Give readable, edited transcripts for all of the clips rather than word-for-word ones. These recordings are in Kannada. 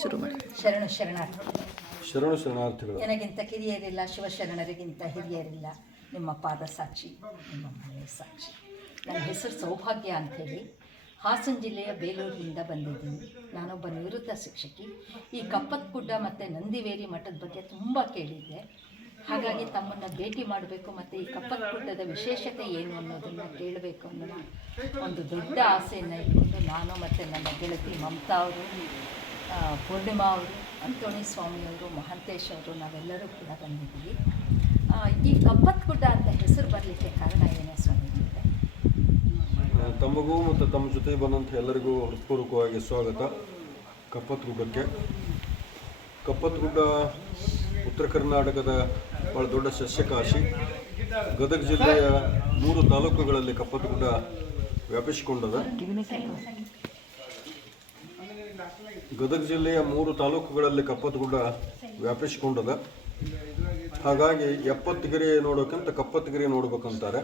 ಶುರು ಮಾಡಿ. ಶರಣು ಶರಣಾರ್ಥಿ. ಶರಣು ಶರಣಾರ್ಥಿಗಳು. ನನಗಿಂತ ಕಿರಿಯರಿಲ್ಲ, ಶಿವಶರಣರಿಗಿಂತ ಹಿರಿಯರಿಲ್ಲ. ನಿಮ್ಮ ಪಾದ ಸಾಕ್ಷಿ, ನಿಮ್ಮ ಮನೆಯ ಸಾಕ್ಷಿ. ನನ್ನ ಹೆಸರು ಸೌಭಾಗ್ಯ ಅಂಥೇಳಿ ಹಾಸನ ಜಿಲ್ಲೆಯ ಬೇಲೂರಿನಿಂದ ಬಂದಿದ್ದೀನಿ. ನಾನೊಬ್ಬ ನಿವೃತ್ತ ಶಿಕ್ಷಕಿ. ಈ ಕಪ್ಪತ್ಗುಡ್ಡ ಮತ್ತು ನಂದಿವೇರಿ ಮಠದ ಬಗ್ಗೆ ತುಂಬ ಕೇಳಿದ್ದೆ. ಹಾಗಾಗಿ ತಮ್ಮನ್ನು ಭೇಟಿ ಮಾಡಬೇಕು ಮತ್ತು ಈ ಕಪ್ಪತ್ಗುಡ್ಡದ ವಿಶೇಷತೆ ಏನು ಅನ್ನೋದನ್ನು ಕೇಳಬೇಕು ಅನ್ನೋ ಒಂದು ದೊಡ್ಡ ಆಸೆಯನ್ನು ಇಟ್ಕೊಂಡು ನಾನು ಮತ್ತು ನನ್ನ ಗೆಳತಿ ಮಮತಾ ಅವರು, ಪೂರ್ಣಿಮಾ ಅವರು, ಅಂತೋಣಿ ಸ್ವಾಮಿಯವರು, ಮಹಾಂತೇಶ್ ಅವರು, ನಾವೆಲ್ಲರೂ ಕೂಡ ಬಂದಿದ್ದೀವಿ. ಈ ಕಪ್ಪತ್ಗುಡ್ಡ ಅಂತ ಹೆಸರು ಬರಲಿಕ್ಕೆ ಕಾರಣ ಏನೇ ಸ್ವಾಮಿ? ತಮಗೂ ಮತ್ತು ತಮ್ಮ ಜೊತೆ ಬಂದಂಥ ಎಲ್ಲರಿಗೂ ಹೃತ್ಪೂರ್ವಕವಾಗಿ ಸ್ವಾಗತ. ಕಪ್ಪತ್ಗುಡ್ಡಕ್ಕೆ. ಕಪ್ಪತ್ಗುಡ್ಡ ಉತ್ತರ ಕರ್ನಾಟಕದ ಭಾಳ ದೊಡ್ಡ ಸಸ್ಯಕಾಶಿ. ಗದಗ ಜಿಲ್ಲೆಯ 3 ತಾಲೂಕುಗಳಲ್ಲಿ ಕಪ್ಪತ್ಗುಡ್ಡ ವ್ಯಾಪಿಸಿಕೊಂಡದ. ಗದಗ ಜಿಲ್ಲೆಯ 3 ತಾಲೂಕುಗಳಲ್ಲಿ ಕಪ್ಪತ್ಗುಡ್ಡ ವ್ಯಾಪಿಸಿಕೊಂಡದ. ಹಾಗಾಗಿ 70 ಗಿರಿ ನೋಡೋಕ್ಕಿಂತ ಕಪ್ಪತ್ಗಿರಿ ನೋಡ್ಬೇಕಂತಾರೆ.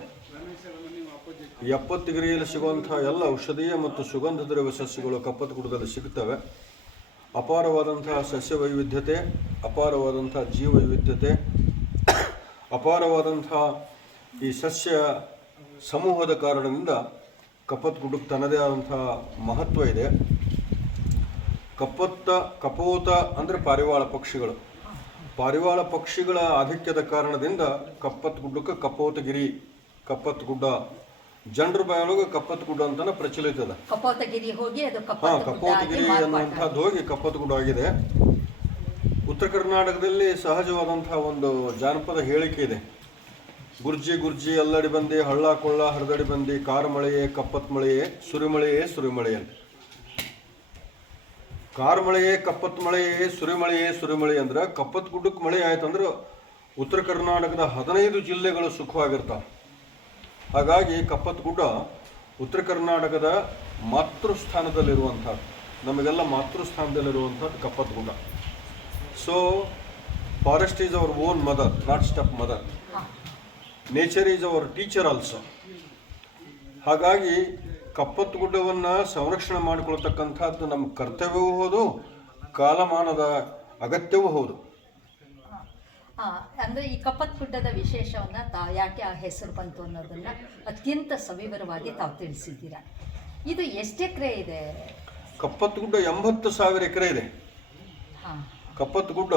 70 ಗಿರಿಯಲ್ಲಿ ಸಿಗುವಂಥ ಎಲ್ಲ ಔಷಧೀಯ ಮತ್ತು ಸುಗಂಧ ದ್ರವ್ಯ ಸಸ್ಯಗಳು ಕಪ್ಪತ್ಗುಡ್ಡದಲ್ಲಿ ಸಿಗ್ತವೆ. ಅಪಾರವಾದಂತಹ ಸಸ್ಯ ವೈವಿಧ್ಯತೆ, ಅಪಾರವಾದಂಥ ಜೀವ ವೈವಿಧ್ಯತೆ, ಅಪಾರವಾದಂಥ ಈ ಸಸ್ಯ ಸಮೂಹದ ಕಾರಣದಿಂದ ಕಪ್ಪತ್ಗುಡ್ಡಕ್ಕೆ ತನ್ನದೇ ಆದಂಥ ಮಹತ್ವ ಇದೆ. ಕಪೋತ ಅಂದರೆ ಪಾರಿವಾಳ ಪಕ್ಷಿಗಳು. ಪಾರಿವಾಳ ಪಕ್ಷಿಗಳ ಆಧಿಕ್ಯದ ಕಾರಣದಿಂದ ಕಪ್ಪತ್ಗುಡ್ಡಕ್ಕೆ ಕಪೋತಗಿರಿ, ಕಪ್ಪತ್ಗುಡ್ಡ, ಜನರ ಬಾಯೊಳಗೆ ಕಪ್ಪತ್ಗುಡ್ಡ ಅಂತಾನೆ ಪ್ರಚಲಿತದ. ಕಪೋತಗಿರಿ ಹೋಗಿ ಅದು ಕಪೋತಗಿರಿ ಅನ್ನುವಂಥದ್ದು ಹೋಗಿ ಕಪ್ಪತ್ಗುಡ್ಡ ಆಗಿದೆ. ಉತ್ತರ ಕರ್ನಾಟಕದಲ್ಲಿ ಸಹಜವಾದಂತಹ ಒಂದು ಜಾನಪದ ಹೇಳಿಕೆ ಇದೆ. ಗುರ್ಜಿ ಗುರ್ಜಿ ಅಲ್ಲಡಿ ಬಂದಿ, ಹಳ್ಳ ಕೊಳ್ಳ ಹರಿದಡಿ ಬಂದಿ, ಕಾರು ಮಳೆಯೇ ಕಪ್ಪತ್ ಮಳೆಯೇ, ಸುರಿಮಳೆಯೇ ಸುರಿಮಳೆಯೇ ಅಂತ. ಕಾರು ಮಳೆಯೇ ಕಪ್ಪತ್ ಮಳೆಯೇ, ಸುರಿಮಳೆಯೇ ಸುರಿಮಳೆ ಅಂದ್ರೆ ಕಪ್ಪತ್ಗುಡ್ಡಕ್ಕೆ ಮಳೆ ಆಯ್ತಂದ್ರೆ ಉತ್ತರ ಕರ್ನಾಟಕದ 15 ಜಿಲ್ಲೆಗಳು ಸುಖವಾಗಿರ್ತಾವೆ. ಹಾಗಾಗಿ ಕಪ್ಪತ್ಗುಡ್ಡ ಉತ್ತರ ಕರ್ನಾಟಕದ ಮಾತೃಸ್ಥಾನದಲ್ಲಿರುವಂಥದ್ದು, ನಮಗೆಲ್ಲ ಮಾತೃಸ್ಥಾನದಲ್ಲಿರುವಂಥದ್ದು Kappatagudda. So forest is our own mother, not step mother. Nature is our teacher also. ಹಾಗಾಗಿ ಕಪ್ಪತ್ಗುಡ್ಡವನ್ನು ಸಂರಕ್ಷಣೆ ಮಾಡಿಕೊಳ್ತಕ್ಕಂಥದ್ದು ನಮ್ಮ ಕರ್ತವ್ಯವೂ ಹೌದು, ಕಾಲಮಾನದ ಅಗತ್ಯವೂ ಹೌದು. ಅಂದರೆ ಈ ಕಪ್ಪತ್ಗುಡ್ಡದ ವಿಶೇಷವನ್ನು ಯಾಕೆ ಆ ಹೆಸರು ಬಂತು ಅನ್ನೋದನ್ನ ಅತ್ಯಂತ ಸವಿವರವಾಗಿ ತಾವು ತಿಳಿಸಿದ್ದೀರಾ. ಇದು ಎಷ್ಟು ಎಕರೆ ಇದೆ? ಕಪ್ಪತ್ಗುಡ್ಡ 80,000 ಎಕರೆ ಇದೆ. ಕಪ್ಪತ್ಗುಡ್ಡ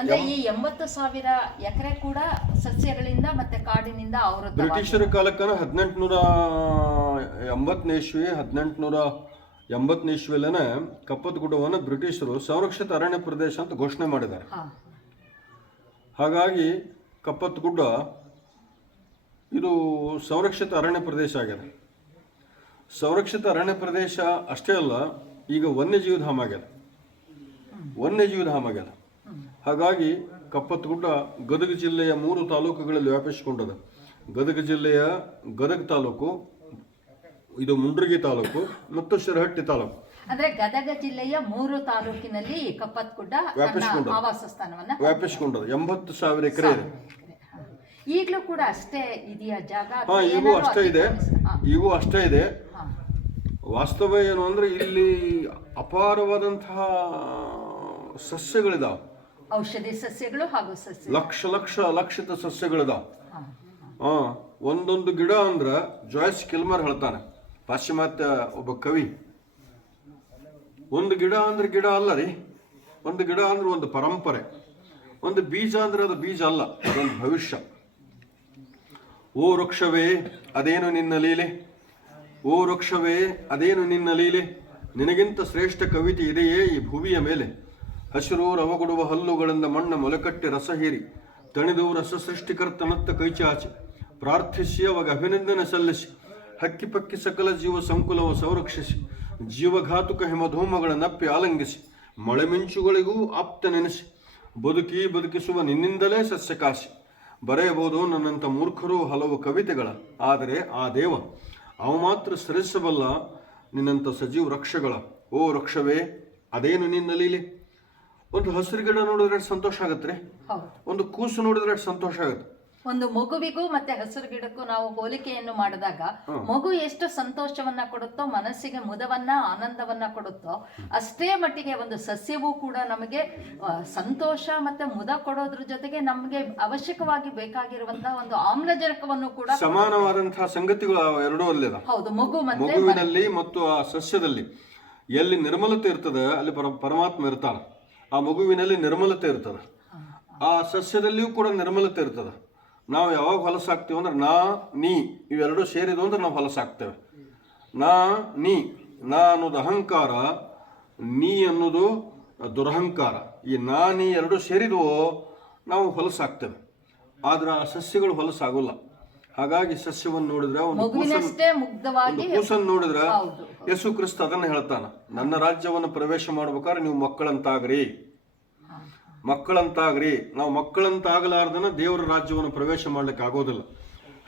ಅಂದ್ರೆ ಈ 80,000 ಎಕರೆ ಕೂಡ ಸಸ್ಯಗಳಿಂದ ಮತ್ತೆ ಕಾಡಿನಿಂದ ಅವರು ಬ್ರಿಟಿಷರ ಕಾಲಕ್ಕನ 1880 ಇಸ್ವಿಯಲ್ಲೇನೆ ಕಪ್ಪತ್ಗುಡ್ಡವನ್ನು ಬ್ರಿಟಿಷರು ಸಂರಕ್ಷಿತ ಅರಣ್ಯ ಪ್ರದೇಶ ಅಂತ ಘೋಷಣೆ ಮಾಡಿದ್ದಾರೆ. ಹಾಗಾಗಿ ಕಪ್ಪತ್ಗುಡ್ಡ ಇದು ಸಂರಕ್ಷಿತ ಅರಣ್ಯ ಪ್ರದೇಶ ಆಗಿದೆ. ಸಂರಕ್ಷಿತ ಅರಣ್ಯ ಪ್ರದೇಶ ಅಷ್ಟೇ ಅಲ್ಲ, ಈಗ ವನ್ಯಜೀವಿ ಧಾಮ ಆಗ್ಯದ. ಹಾಗಾಗಿ ಕಪ್ಪತ್ಗುಡ್ಡ ಗದಗ ಜಿಲ್ಲೆಯ 3 ತಾಲೂಕುಗಳಲ್ಲಿ ವ್ಯಾಪಿಸಿಕೊಂಡದ. ಗದಗ ಜಿಲ್ಲೆಯ ಗದಗ ತಾಲೂಕು, ಇದು ಮುಂಡ್ರಗಿ ತಾಲೂಕು ಮತ್ತು ಶಿರಹಟ್ಟಿ ತಾಲೂಕು. ಅಂದ್ರೆ ಗದಗ ಜಿಲ್ಲೆಯ 3 ತಾಲೂಕಿನಲ್ಲಿ ಕಪ್ಪತ್ಗುಡ್ಡ ಆವಾಸ ಸ್ಥಾನವನ್ನ ವ್ಯಾಪಿಸಿಕೊಂಡದ. 80,000 ಎಕರೆ ಇದೆ. ಈಗಲೂ ಕೂಡ ಅಷ್ಟೇ ಇದೆಯಾ ಜಾಗ? ಈಗೂ ಅಷ್ಟೇ ಇದೆ. ವಾಸ್ತವ ಏನು ಅಂದ್ರೆ ಇಲ್ಲಿ ಅಪಾರವಾದಂತಹ ಸಸ್ಯಗಳಿದಾವೆ. ಔಷಧಿ ಸಸ್ಯಗಳು ಹಾಗೂ ಸಸ್ಯ ಲಕ್ಷಿತ ಸಸ್ಯಗಳಿದಾವೆ. ಒಂದೊಂದು ಗಿಡ ಅಂದ್ರೆ ಜಾಯ್ಸ್ ಕಿಲ್ಮರ್ ಹೇಳ್ತಾನೆ, ಪಾಶ್ಚಿಮಾತ್ಯ ಒಬ್ಬ ಕವಿ. ಒಂದು ಗಿಡ ಅಂದ್ರೆ ಗಿಡ ಅಲ್ಲ ರೀ, ಒಂದು ಗಿಡ ಅಂದ್ರೆ ಒಂದು ಪರಂಪರೆ. ಒಂದು ಬೀಜ ಅಂದ್ರೆ ಅದು ಬೀಜ ಅಲ್ಲ, ಅದೊಂದು ಭವಿಷ್ಯ. ಓ ವೃಕ್ಷವೇ ಅದೇನು ನಿನ್ನ ಲೀಲೆ, ಓ ವೃಕ್ಷವೇ ಅದೇನು ನಿನ್ನ ಲೀಲೆ, ನಿನಗಿಂತ ಶ್ರೇಷ್ಠ ಕವಿತೆ ಇದೆಯೇ ಈ ಭುವಿಯ ಮೇಲೆ. ಹಸಿರು ರವಗೊಡುವ ಹಲ್ಲುಗಳಿಂದ ಮಣ್ಣ ಮೊಲೆಕಟ್ಟಿ ರಸ ಹೀರಿ ತಣಿದು ರಸ ಸೃಷ್ಟಿಕರ್ತನತ್ತ ಕೈಚಾಚಿ ಪ್ರಾರ್ಥಿಸಿ ಅವಾಗ ಅಭಿನಂದನೆ ಸಲ್ಲಿಸಿ ಹಕ್ಕಿ ಪಕ್ಕಿ ಸಕಲ ಜೀವ ಸಂಕುಲವು ಸಂರಕ್ಷಿಸಿ ಜೀವಘಾತುಕ ಹಿಮಧೂಮಗಳ ನಪ್ಪಿ ಆಲಂಗಿಸಿ ಮಳೆ ಮಿಂಚುಗಳಿಗೂ ಆಪ್ತ ನೆನೆಸಿ ಬದುಕಿಸುವ ನಿನ್ನಿಂದಲೇ ಸಸ್ಯಕಾಶಿ. ಬರೆಯಬಹುದು ನನ್ನಂಥ ಮೂರ್ಖರು ಹಲವು ಕವಿತೆಗಳ, ಆದರೆ ಆ ದೇವ ಅವ ಮಾತ್ರ ಸರಿಸಬಲ್ಲ ನಿನ್ನಂಥ ಸಜೀವ ವೃಕ್ಷಗಳ. ಓ ವೃಕ್ಷವೇ ಅದೇನು ನಿನ್ನ ಲೀಲೆ. ಒಂದು ಹಸಿರು ಗಿಡ ನೋಡಿದ್ರೆ ಸಂತೋಷ ಆಗತ್ತೆ ರೀ, ಒಂದು ಕೂಸು ನೋಡಿದ್ರೆ ಸಂತೋಷ ಆಗುತ್ತೆ. ಒಂದು ಮಗುವಿಗೂ ಮತ್ತೆ ಹಸಿರು ಗಿಡಕ್ಕೂ ನಾವು ಹೋಲಿಕೆಯನ್ನು ಮಾಡಿದಾಗ ಮಗು ಎಷ್ಟು ಸಂತೋಷವನ್ನ ಕೊಡುತ್ತೋ, ಮನಸ್ಸಿಗೆ ಮುದವನ್ನ ಆನಂದವನ್ನ ಕೊಡುತ್ತೋ, ಅಷ್ಟೇ ಮಟ್ಟಿಗೆ ಒಂದು ಸಸ್ಯವೂ ಕೂಡ ನಮಗೆ ಸಂತೋಷ ಮತ್ತೆ ಮುದ ಕೊಡೋದ್ರ ಜೊತೆಗೆ ನಮಗೆ ಅವಶ್ಯಕವಾಗಿ ಬೇಕಾಗಿರುವಂತಹ ಒಂದು ಆಮ್ಲಜನಕವನ್ನು ಕೂಡ ಸಮಾನವಾದಂತಹ ಸಂಗತಿಗಳು ಎರಡೂ ಅಲ್ಲಿದೆ. ಹೌದು, ಮಗುವಿನಲ್ಲಿ ಮತ್ತು ಆ ಸಸ್ಯದಲ್ಲಿ ಎಲ್ಲಿ ನಿರ್ಮಲತೆ ಇರ್ತದೆ ಅಲ್ಲಿ ಪರಮಾತ್ಮ ಇರ್ತಾನ. ಆ ಮಗುವಿನಲ್ಲಿ ನಿರ್ಮಲತೆ ಇರ್ತದೆ, ಆ ಸಸ್ಯದಲ್ಲಿಯೂ ಕೂಡ ನಿರ್ಮಲತೆ ಇರ್ತದೆ. ನಾವು ಯಾವಾಗ ಹೊಲಸಾಗ್ತೀವಿ ಅಂದ್ರೆ ನಾ ನೀ ಇವೆರಡು ಸೇರಿದ್ವು ಅಂದ್ರೆ ನಾವು ಹೊಲಸಾಗ್ತೇವೆ. ನಾ ನೀ ಅನ್ನೋದು ಅಹಂಕಾರ, ನೀ ಅನ್ನೋದು ದುರಹಂಕಾರ. ಈ ನೀ ಎರಡು ಸೇರಿದ್ವೋ ನಾವು ಹೊಲಸಾಗ್ತೇವೆ. ಆದ್ರೆ ಆ ಸಸ್ಯಗಳು ಹೊಲಸಾಗೋಲ್ಲ. ಹಾಗಾಗಿ ಸಸ್ಯವನ್ನು ನೋಡಿದ್ರೆ ಒಂದು ಕೂಸನ್ನು ನೋಡಿದ್ರೆ ಯೇಸು ಕ್ರಿಸ್ತ ಅದನ್ನ ಹೇಳ್ತಾನ, ನನ್ನ ರಾಜ್ಯವನ್ನು ಪ್ರವೇಶ ಮಾಡ್ಬೇಕಾದ್ರೆ ನೀವು ಮಕ್ಕಳಂತಾಗ್ರಿ. ನಾವು ಮಕ್ಕಳಂತಾಗಲಾರ್ದನ ದೇವರ ರಾಜ್ಯವನ್ನು ಪ್ರವೇಶ ಮಾಡ್ಲಿಕ್ಕೆ ಆಗೋದಿಲ್ಲ.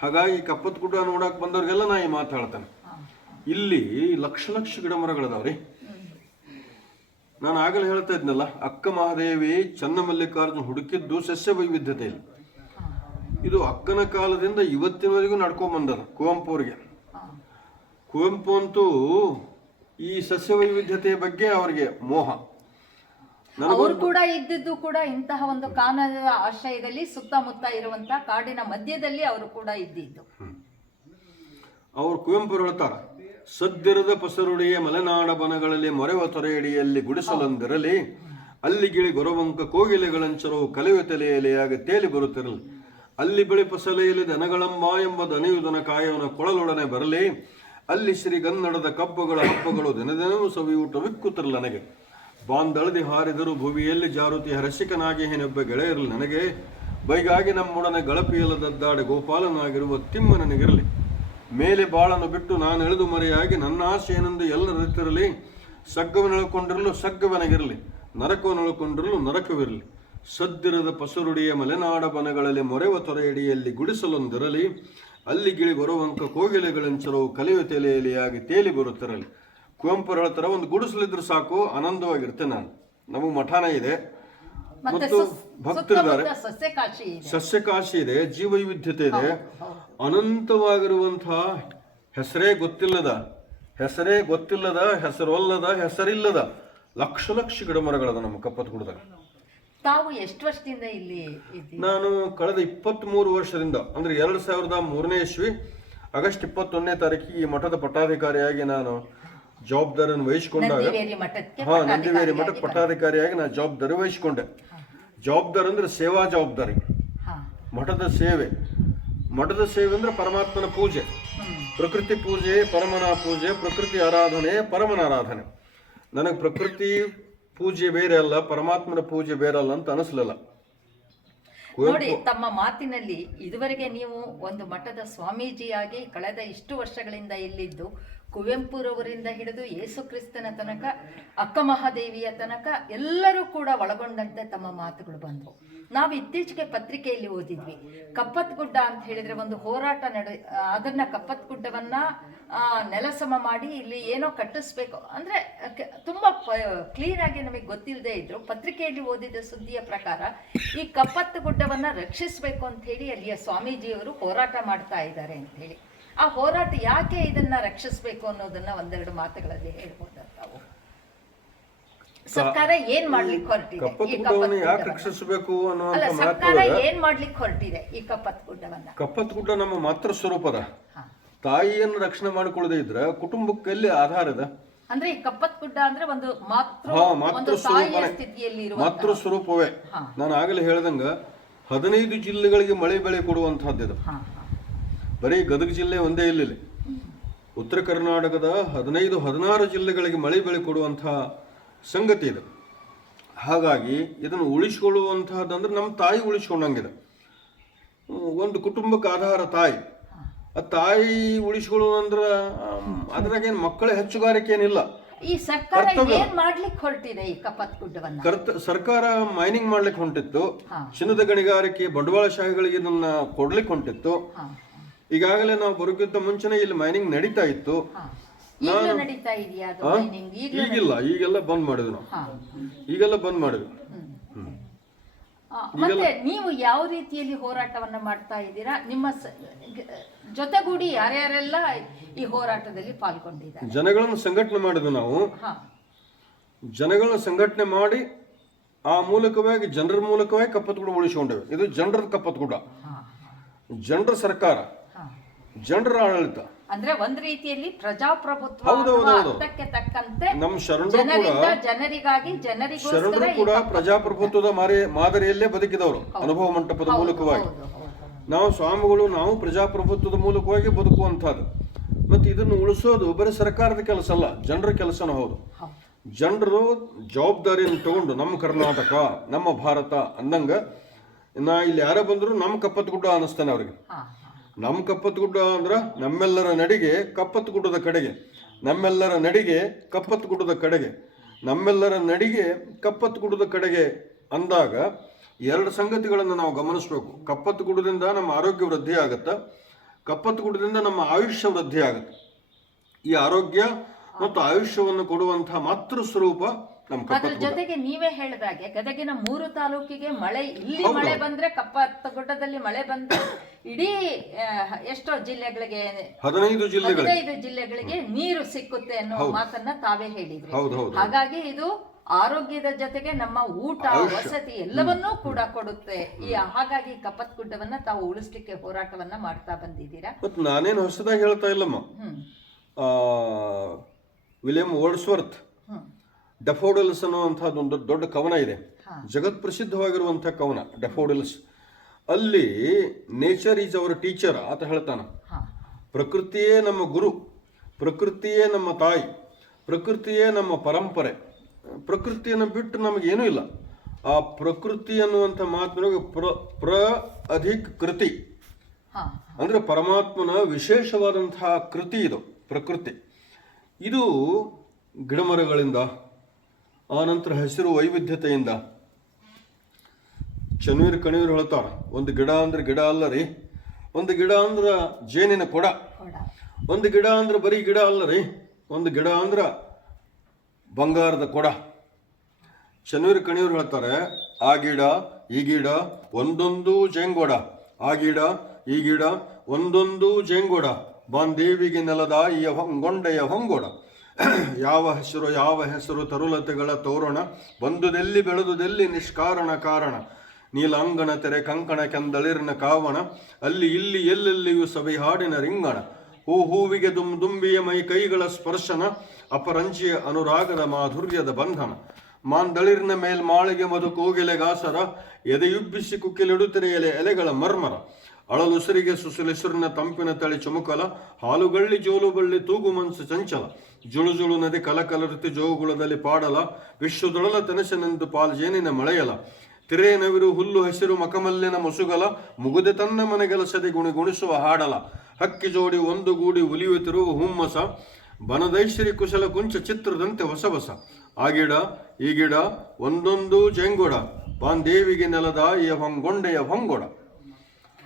ಹಾಗಾಗಿ ಕಪ್ಪತ್ ಗುಡ್ಡ ನೋಡಕ್ ಬಂದವ್ರಿಗೆಲ್ಲ ನಾ ಈ ಮಾತು ಹೇಳ್ತೇನೆ. ಇಲ್ಲಿ ಲಕ್ಷ ಲಕ್ಷ ಗಿಡ ಮರಗಳದಾವ್ರಿ. ನಾನು ಆಗಲೇ ಹೇಳ್ತಾ ಇದ್ನಲ್ಲ, ಅಕ್ಕ ಮಹಾದೇವಿ ಚನ್ನಮಲ್ಲಿಕಾರ್ಜುನ ಹುಡುಕಿದ್ದು ಸಸ್ಯ ವೈವಿಧ್ಯತೆಯಲ್ಲಿ. ಇದು ಅಕ್ಕನ ಕಾಲದಿಂದ ಇವತ್ತಿನವರೆಗೂ ನಡ್ಕೊಂಡ್ ಬಂದದ. ಕುವೆಂಪು ಅಂತೂ ಈ ಸಸ್ಯ ವೈವಿಧ್ಯತೆಯ ಬಗ್ಗೆ ಅವರಿಗೆ ಮೋಹ. ಅವರು ಕೂಡ ಇದ್ದಿದ್ದು ಕೂಡ ಇಂತಹ ಒಂದು ಕಾನನದ ಆಶ್ರಯದಲ್ಲಿ, ಸುತ್ತಮುತ್ತ ಇರುವಂತಹ ಕಾಡಿನ ಮಧ್ಯದಲ್ಲಿ ಅವರು ಕೂಡ ಇದ್ದಿದ್ದು. ಅವರು ಕುವೆಂಪು ಹೇಳ್ತಾರ, ಸದ್ದಿರದ ಪಸರುಡಿಯ ಮಲೆನಾಡ ಬನಗಳಲ್ಲಿ ಮೊರೆವ ತೊರೆಯಡಿಯಲ್ಲಿ ಗುಡಿಸಲೊಂದಿರಲಿ, ಅಲ್ಲಿ ಗಿಳಿ ಗೊರವಂಕ ಕೋಗಿಲೆಗಳಂಚರವು ಕಲೆಯುವ ತಲೆಯಲೆಯಾಗಿ ತೇಲಿ ಬರುತ್ತಿರಲಿ, ಅಲ್ಲಿ ಬೆಳೆ ಫಸಲೆಯಲ್ಲಿ ದನಗಳಂಬ ಎಂಬ ದನಿಯುದನ ಕಾಯವನ ಕೊಳಲೊಡನೆ ಬರಲಿ, ಅಲ್ಲಿ ಶ್ರೀಗನ್ನಡದ ಕಬ್ಬುಗಳ ಹಬ್ಬಗಳು ದಿನದಿನವೂ ಸವಿಯೂಟ ವಿಕ್ಕುತ್ತಿರಲಿ ನನಗೆ, ಬಾಂದಳದಿ ಹಾರಿದರು ಭುವಿಯಲ್ಲಿ ಜಾರುತಿ ಹರಸಿಕನಾಗಿ ಏನೆಬ್ಬ ಗೆಳೆಯರಲಿ ನನಗೆ, ಬೈಗಾಗಿ ನಮ್ಮೊಡನೆ ಗಳಪಿಯಲದದ್ದಾಡೆ ಗೋಪಾಲನಾಗಿರುವ ತಿಮ್ಮ ನನಗಿರಲಿ, ಮೇಲೆ ಬಾಳನ್ನು ಬಿಟ್ಟು ನಾನು ಎಳೆದು ಮರೆಯಾಗಿ ನನ್ನ ಆಸೆಯನೆಂದು ಎಲ್ಲರಿತ್ತಿರಲಿ, ಸಗ್ಗವನೆಳಕೊಂಡಿರಲು ಸಗ್ಗವನಿಗಿರಲಿ, ನರಕವನೆಳಕೊಂಡಿರಲು ನರಕವಿರಲಿ, ಸದ್ದಿರದ ಪಸುರುಡಿಯ ಮಲೆನಾಡ ಬನಗಳಲ್ಲಿ ಮೊರೆವ ತೊರೆಯಡಿಯಲ್ಲಿ ಗುಡಿಸಲೊಂದಿರಲಿ, ಅಲ್ಲಿ ಗಿಳಿ ಬರುವಂಕ ಕೋಗಿಲೆಗಳಂಚರವು ಕಲೆಯುವ ತಲೆಯಲಿಯಾಗಿ ತೇಲಿ ಬರುತ್ತಿರಲಿ. ಕುವೆಂಪು ಹೇಳ್ತಾರ, ಒಂದು ಗುಡಿಸಲಿದ್ರೆ ಸಾಕು, ಆನಂದವಾಗಿರ್ತೇನೆ ನಾನು. ನಮಗೆ ಮಠಾನ ಇದೆ ಮತ್ತು ಭಕ್ತರಿದ್ದಾರೆ, ಸಸ್ಯಕಾಶಿ ಇದೆ, ಜೀವವೈವಿಧ್ಯತೆ ಇದೆ, ಅನಂತವಾಗಿರುವಂತಹ ಹೆಸರೇ ಗೊತ್ತಿಲ್ಲದ, ಹೆಸರೊಲ್ಲದ, ಹೆಸರಿಲ್ಲದ ಲಕ್ಷ ಲಕ್ಷ ಗಿಡ ಮರಗಳದ ನಮ್ಮ ಕಪ್ಪತ್ ಗುಡ್ಡದಾಗ. ತಾವು ಎಷ್ಟು ವರ್ಷದಿಂದ ಇಲ್ಲಿ? ನಾನು ಕಳೆದ 23 ವರ್ಷದಿಂದ, ಅಂದ್ರೆ 2003ನೇ ಇಸ್ವಿ ಆಗಸ್ಟ್ 21ನೇ ತಾರೀಕಿಗೆ ಈ ಮಠದ ಪಟ್ಟಾಧಿಕಾರಿಯಾಗಿ ನಾನು ಜವಾಬ್ದಾರಿಯನ್ನು ವಹಿಸಿಕೊಂಡಾಗ, ನಂದಿವೇರಿ ಮಠದ ಪಟ್ಟಾಧಿಕಾರಿಯಾಗಿ ನಾನು ಜವಾಬ್ದಾರಿ ವಹಿಸಿಕೊಂಡೆ. ಜವಾಬ್ದಾರಿ ಅಂದ್ರೆ ಸೇವಾ ಜವಾಬ್ದಾರಿ, ಮಠದ ಸೇವೆ ಅಂದ್ರೆ ಪರಮಾತ್ಮನ ಪೂಜೆ, ಪ್ರಕೃತಿ ಪೂಜೆ, ಪರಮನ ಪೂಜೆ, ಪ್ರಕೃತಿ ಆರಾಧನೆ, ಪರಮನ ಆರಾಧನೆ. ನನಗೆ ಪ್ರಕೃತಿ ಪೂಜೆ ಬೇರೆ ಅಲ್ಲ, ಪರಮಾತ್ಮನ ಪೂಜೆ ಬೇರೆ ಅಲ್ಲ ಅಂತ ಅನಿಸ್ಲಿಲ್ಲ. ನೋಡಿ, ತಮ್ಮ ಮಾತಿನಲ್ಲಿ ಇದುವರೆಗೆ ನೀವು ಒಂದು ಮಠದ ಸ್ವಾಮೀಜಿಯಾಗಿ ಕಳೆದ ಇಷ್ಟು ವರ್ಷಗಳಿಂದ ಇಲ್ಲಿದ್ದು, ಕುವೆಂಪುರವರಿಂದ ಹಿಡಿದು ಯೇಸು ಕ್ರಿಸ್ತನ ತನಕ, ಅಕ್ಕ ಮಹಾದೇವಿಯ ತನಕ ಎಲ್ಲರೂ ಕೂಡ ಒಳಗೊಂಡಂತೆ ತಮ್ಮ ಮಾತುಗಳು ಬಂದವು. ನಾವು ಇತ್ತೀಚೆಗೆ ಪತ್ರಿಕೆಯಲ್ಲಿ ಓದಿದ್ವಿ, ಕಪ್ಪತ್ ಗುಡ್ಡ ಅಂತ ಹೇಳಿದ್ರೆ ಒಂದು ಹೋರಾಟ ಅದನ್ನ ಕಪ್ಪತ್ ಗುಡ್ಡವನ್ನ ನೆಲಸಮ ಮಾಡಿ ಇಲ್ಲಿ ಏನೋ ಕಟ್ಟಿಸ್ಬೇಕು ಅಂದ್ರೆ ತುಂಬಾ ಕ್ಲೀನ್ ಆಗಿ ನಮಗೆ ಗೊತ್ತಿಲ್ಲದೆ ಇದ್ರು, ಪತ್ರಿಕೆಯಲ್ಲಿ ಓದಿದ ಸುದ್ದಿಯ ಪ್ರಕಾರ ಈ ಕಪ್ಪತ್ ಗುಡ್ಡವನ್ನ ರಕ್ಷಿಸಬೇಕು ಅಂತ ಹೇಳಿ ಅಲ್ಲಿಯ ಸ್ವಾಮೀಜಿಯವರು ಹೋರಾಟ ಮಾಡ್ತಾ ಇದ್ದಾರೆ ಅಂತ ಹೇಳಿ. ಆ ಹೋರಾಟ ಯಾಕೆ ಇದನ್ನ ರಕ್ಷಿಸಬೇಕು ಅನ್ನೋದನ್ನ ಒಂದೆರಡು ಮಾತುಗಳಲ್ಲಿ ಹೇಳ್ಬೋದಾ ತಾವು? ಸರ್ಕಾರ ಏನ್ ಮಾಡ್ಲಿಕ್ಕೆ ಹೊರಟಿದೆ? ಸರ್ಕಾರ ಏನ್ ಮಾಡ್ಲಿಕ್ಕೆ ಹೊರಟಿದೆ ಈ ಕಪ್ಪತ್ ಗುಡ್ಡವನ್ನ? ಕಪ್ಪತ್ ಗುಡ್ಡ ನಮ್ಮ ಮಾತೃ ಸ್ವರೂಪದ ತಾಯಿಯನ್ನು ರಕ್ಷಣೆ ಮಾಡಿಕೊಳ್ಳದೆ ಇದ್ರೆ ಕುಟುಂಬಕ್ಕೆ ಎಲ್ಲಿ ಆಧಾರ ಇದೆ? ಅಂದ್ರೆ ಈ ಕಪ್ಪತ್ ಗುಡ್ಡ ಅಂದ್ರೆ ಒಂದು ಮಾತೃ ಸ್ವರೂಪವೇ. ನಾನು ಆಗಲೇ ಹೇಳ್ದಂಗ 15 ಜಿಲ್ಲೆಗಳಿಗೆ ಮಳೆ ಬೆಳೆ ಕೊಡುವಂತಹದ್ದು. ಬರೀ ಗದಗ ಜಿಲ್ಲೆ ಒಂದೇ ಇಲ್ಲ, ಉತ್ತರ ಕರ್ನಾಟಕದ 15-16 ಜಿಲ್ಲೆಗಳಿಗೆ ಮಳೆ ಬೆಳೆ ಕೊಡುವಂತಹ ಸಂಗತಿ ಇದೆ. ಹಾಗಾಗಿ ಇದನ್ನು ಉಳಿಸಿಕೊಳ್ಳುವಂತಹದ್ದಂದ್ರೆ ನಮ್ಮ ತಾಯಿ ಉಳಿಸ್ಕೊಂಡಂಗಿದೆ. ಒಂದು ಕುಟುಂಬಕ್ಕೆ ಆಧಾರ ತಾಯಿ. ಆ ತಾಯಿ ಉಳಿಸ್ಕೊಳ್ಳುವಂದ್ರ ಅದ್ರಾಗೇನು ಮಕ್ಕಳ ಹೆಚ್ಚುಗಾರಿಕೆ ಏನಿಲ್ಲ. ಈ ಸರ್ಕಾರ ಏನ್ ಮಾಡ್ಲಿಕ್ಕೆ ಹೊರಟಿದೆ ಈ ಕಪ್ಪತ್ ಗುಡ್ಡವನ್ನ? ಸರ್ಕಾರ ಮೈನಿಂಗ್ ಮಾಡ್ಲಿಕ್ಕೆ ಹೊಂಟಿತ್ತು, ಚಿನ್ನದ ಗಣಿಗಾರಿಕೆ ಬಂಡವಾಳಶಾಹಿಗಳಿಗೆ ಇದನ್ನ ಕೊಡ್ಲಿಕ್ಕೆ ಹೊಂಟಿತ್ತು. ಈಗಾಗಲೇ ನಾವು ಬರೋಕ್ಕಿಂತ ಮುಂಚೆನೆ ಇಲ್ಲಿ ಮೈನಿಂಗ್ ನಡೀತಾ ಇತ್ತು. ಈಗೆಲ್ಲ ಬಂದ್ ಮಾಡಿದ್ವಿ ನಾವು. ಮತ್ತೆ ನೀವು ಯಾವ ರೀತಿಯಲ್ಲಿ ಹೋರಾಟವನ್ನ ಮಾಡ್ತಾ ಇದ್ದೀರಾ? ನಿಮ್ಮ ಜೊತೆಗೂಡಿ ಯಾರ್ಯಾರೆಲ್ಲ ಈ ಹೋರಾಟದಲ್ಲಿ ಪಾಲ್ಗೊಂಡಿದ್ದಾರೆ? ಜನಗಳನ್ನು ಸಂಘಟನೆ ಮಾಡಿದ್ವಿ ನಾವು. ಹಾ, ಜನಗಳನ್ನ ಸಂಘಟನೆ ಮಾಡಿ ಆ ಮೂಲಕವಾಗಿ ಜನರ ಮೂಲಕವಾಗಿ ಕಪ್ಪತ್ತಗುಡ್ಡ ಉಳಿಸಿಕೊಂಡೇವೆ. ಇದು ಜನರ ಕಪ್ಪತ್ತಗುಡ್ಡ, ಹಾ, ಜನರ ಸರ್ಕಾರ, ಹಾ. ಜನರ ಆಡಳಿತ. ಅಂದ್ರೆ ಒಂದ್ ರೀತಿಯಲ್ಲಿ ಪ್ರಜಾಪ್ರಭುತ್ವ ಅರ್ಥಕ್ಕೆ ತಕ್ಕಂತೆ ನಮ್ಮ ಶರಣರು ಜನರಿಂದ ಜನರಿಗಾಗಿ ಶರಣರು ಕೂಡ ಪ್ರಜಾಪ್ರಭುತ್ವದ ಮಾದರಿಯಲ್ಲೇ ಬದುಕಿದವರು, ಅನುಭವ ಮಂಟಪದ ಮೂಲಕವಾಗಿ. ನಾವು ಸ್ವಾಮಿಗಳು ನಾವು ಪ್ರಜಾಪ್ರಭುತ್ವದ ಮೂಲಕವಾಗಿ ಬದುಕುವಂಥದ್ದು. ಮತ್ತು ಇದನ್ನು ಉಳಿಸೋದು ಬರೀ ಸರ್ಕಾರದ ಕೆಲಸ ಅಲ್ಲ, ಜನರ ಕೆಲಸನೂ ಹೌದು. ಜನರು ಜವಾಬ್ದಾರಿಯನ್ನು ತಗೊಂಡು ನಮ್ಮ ಕರ್ನಾಟಕ, ನಮ್ಮ ಭಾರತ ಅಂದಂಗ ಇಲ್ಲಿ ಯಾರೇ ಬಂದರೂ ನಮ್ಮ ಕಪ್ಪತ್ತಗುಡ್ಡ ಅನ್ನಿಸ್ತಾನೆ ಅವ್ರಿಗೆ. ನಮ್ಮ ಕಪ್ಪತ್ತಗುಡ್ಡ ಅಂದ್ರೆ ನಮ್ಮೆಲ್ಲರ ನಡಿಗೆ ಕಪ್ಪತ್ತಗುಡ್ಡದ ಕಡೆಗೆ, ನಮ್ಮೆಲ್ಲರ ನಡಿಗೆ ಕಪ್ಪತ್ತಗುಡ್ಡದ ಕಡೆಗೆ, ನಮ್ಮೆಲ್ಲರ ನಡಿಗೆ ಕಪ್ಪತ್ತಗುಡ್ಡದ ಕಡೆಗೆ ಅಂದಾಗ ಎರಡು ಸಂಗತಿಗಳನ್ನು ನಾವು ಗಮನಿಸಬೇಕು. ಕಪ್ಪತ್ತಗುಡ್ಡದಿಂದ ನಮ್ಮ ಆರೋಗ್ಯ ವೃದ್ಧಿ ಆಗುತ್ತೆ, ಕಪ್ಪತ್ತಗುಡ್ಡದಿಂದ ನಮ್ಮ ಆಯುಷ್ಯ ವೃದ್ಧಿ ಆಗುತ್ತೆ. ಈ ಆರೋಗ್ಯ ಮತ್ತು ಆಯುಷ್ಯವನ್ನು ಕೊಡುವಂತಹ ಮಾತೃ ಸ್ವರೂಪ ನಮ್ಮ ಕಪ್ಪತ್ತಗುಡ್ಡ. ಜೊತೆಗೆ ನೀವೇ ಹೇಳಿದಾಗೆ ಗದಗಿನ 3 ತಾಲೂಕಿಗೆ ಮಳೆ, ಇಲ್ಲಿ ಮಳೆ ಬಂದ್ರೆ ಕಪ್ಪತ್ತಗುಡ್ಡದಲ್ಲಿ ಮಳೆ ಬಂದ್ರೆ ಇಡೀ ಎಷ್ಟೋ ಜಿಲ್ಲೆಗಳಿಗೆ 15 ಜಿಲ್ಲೆಗಳಿಗೆ ನೀರು ಸಿಕ್ಕುತ್ತೆ ಅನ್ನೋ ಮಾತನ್ನ ತಾವೇ ಹೇಳಿದ್ರಿ. ಹಾಗಾಗಿ ಇದು ಆರೋಗ್ಯದ ಜೊತೆಗೆ ನಮ್ಮ ಊಟ ವಸತಿ ಎಲ್ಲವನ್ನೂ ಕೂಡ ಕೊಡುತ್ತೆ. ಹಾಗಾಗಿ ಕಪ್ಪತ್ತಗುಡ್ಡವನ್ನ ತಾವು ಉಳಿಸ್ಲಿಕ್ಕೆ ಹೋರಾಟವನ್ನ ಮಾಡ್ತಾ ಬಂದಿದ್ದೀರಾ. ಮತ್ತು ನಾನೇನು ಹೊಸದಾಗಿ ಹೇಳ್ತಾ ಇಲ್ಲಮ್ಮ. ವಿಲಿಯಂ ವರ್ಡ್ಸ್ವರ್ತ್ ಡೆಫೋಡಿಲ್ಸ್ ಅನ್ನುವಂಥದ್ದು ಒಂದು ದೊಡ್ಡ ಕವನ ಇದೆ, ಜಗತ್ ಪ್ರಸಿದ್ಧವಾಗಿರುವಂಥ ಕವನ ಡೆಫೋಡಿಲ್ಸ್. ಅಲ್ಲಿ ನೇಚರ್ ಈಸ್ ಅವರ್ ಟೀಚರ್ ಅಂತ ಹೇಳ್ತಾನೆ. ಪ್ರಕೃತಿಯೇ ನಮ್ಮ ಗುರು, ಪ್ರಕೃತಿಯೇ ನಮ್ಮ ತಾಯಿ, ಪ್ರಕೃತಿಯೇ ನಮ್ಮ ಪರಂಪರೆ. ಪ್ರಕೃತಿಯನ್ನು ಬಿಟ್ಟು ನಮಗೇನೂ ಇಲ್ಲ. ಆ ಪ್ರಕೃತಿ ಅನ್ನುವಂಥ ಮಾತಿನೊಳಗೆ ಪ್ರ ಅಧಿಕ್ ಕೃತಿ ಅಂದರೆ ಪರಮಾತ್ಮನ ವಿಶೇಷವಾದಂತಹ ಕೃತಿ ಇದು ಪ್ರಕೃತಿ. ಇದು ಗಿಡಮರಗಳಿಂದ, ಆನಂತರ ಹಸಿರು ವೈವಿಧ್ಯತೆಯಿಂದ. ಚನ್ವೀರ್ ಕಣಿವರು ಹೇಳ್ತಾರ, ಒಂದು ಗಿಡ ಅಂದ್ರೆ ಗಿಡ ಅಲ್ಲ ರೀ, ಒಂದು ಗಿಡ ಅಂದ್ರೆ ಜೇನಿನ ಕೊಡ, ಒಂದು ಗಿಡ ಅಂದ್ರೆ ಬರೀ ಗಿಡ ಅಲ್ಲ ರೀ, ಒಂದು ಗಿಡ ಅಂದ್ರೆ ಬಂಗಾರದ ಕೊಡ. ಚನ್ವೀರ್ ಕಣಿವರು ಹೇಳ್ತಾರೆ, ಆ ಗಿಡ ಈ ಗಿಡ ಒಂದೊಂದು ಜೇಂಗೊಡ, ಆ ಗಿಡ ಈ ಗಿಡ ಒಂದೊಂದು ಜೇಂಗೊಡ, ಬಾಂದೇವಿಗೆ ನೆಲದ ಈ ಹೊಂಗೊಂಡೆಯ ಹೊಂಗೊಡ. ಯಾವ ಹೆಸರು ತರುಲತೆಗಳ ತೋರಣ, ಬಂದುದೆಲ್ಲಿ ಬೆಳೆದುದೆಲ್ಲಿ ನಿಷ್ಕಾರಣ ಕಾರಣ. ನೀಲಾಂಗಣ ತೆರೆ ಕಂಕಣ ಕೆಂದಳಿರ್ನ ಕಾವಣ, ಅಲ್ಲಿ ಇಲ್ಲಿ ಎಲ್ಲೆಲ್ಲಿಯೂ ಸಭೆ ಹಾಡಿನ ರಿಂಗಣ. ಹೂವಿಗೆ ದುಂಬಿಯ ಮೈ ಕೈಗಳ ಸ್ಪರ್ಶನ, ಅಪರಂಜಿಯ ಅನುರಾಗದ ಮಾಧುರ್ಯದ ಬಂಧನ. ಮಾಂದಳಿರ್ನ ಮೇಲ್ಮಾಳಿಗೆ ಮಧು ಕೋಗಿಲೆಗಾಸರ, ಎದೆಯುಬ್ಬಿಸಿ ಕುಕ್ಕಿಲಿಡುತ್ತಿರೆ ಎಲೆಗಳ ಮರ್ಮರ. ಅಳಲುಸಿರಿಗೆ ಸುಸುಲಿಸುರಿನ ತಂಪಿನ ತಳಿ ಚುಮುಕಲ, ಹಾಲುಗಳ್ಳಿ ಜೋಲುಬಳ್ಳಿ ತೂಗು ಮನಸ್ಸು ಚಂಚಲ. ಜುಳುಜುಳು ನದಿ ಕಲಕಲರುತಿ ಜೋಗುಳದಲ್ಲಿ ಪಾಡಲ, ವಿಶ್ವದೊಳಲ ತೆನಸನೆಂದು ಪಾಲ್ಜೇನಿನ ಮಳೆಯಲ. ತಿರೇ ನವಿರು ಹುಲ್ಲು ಹಸಿರು ಮಕಮಲ್ಲಿನ ಮುಸುಗಲ, ಮುಗುದೆ ತನ್ನ ಮನೆಗೆಲಸದೆ ಗುಣಿಸುವ ಹಾಡಲ. ಹಕ್ಕಿ ಜೋಡಿ ಒಂದು ಗೂಡಿ ಉಲಿಯುತ್ತಿರುವ ಹುಮ್ಮಸ, ಬನದೈಶ್ವರಿ ಕುಶಲ ಕುಂಚ ಚಿತ್ರದಂತೆ ಹೊಸಬಸ. ಆ ಗಿಡ ಈ ಗಿಡ ಒಂದೊಂದು ಜೇಂಗೊಡ, ಬಾಂದೇವಿಗೆ ನೆಲದ ಈ ಹೊಂಗೊಂಡೆಯ ಹೊಂಗೊಡ.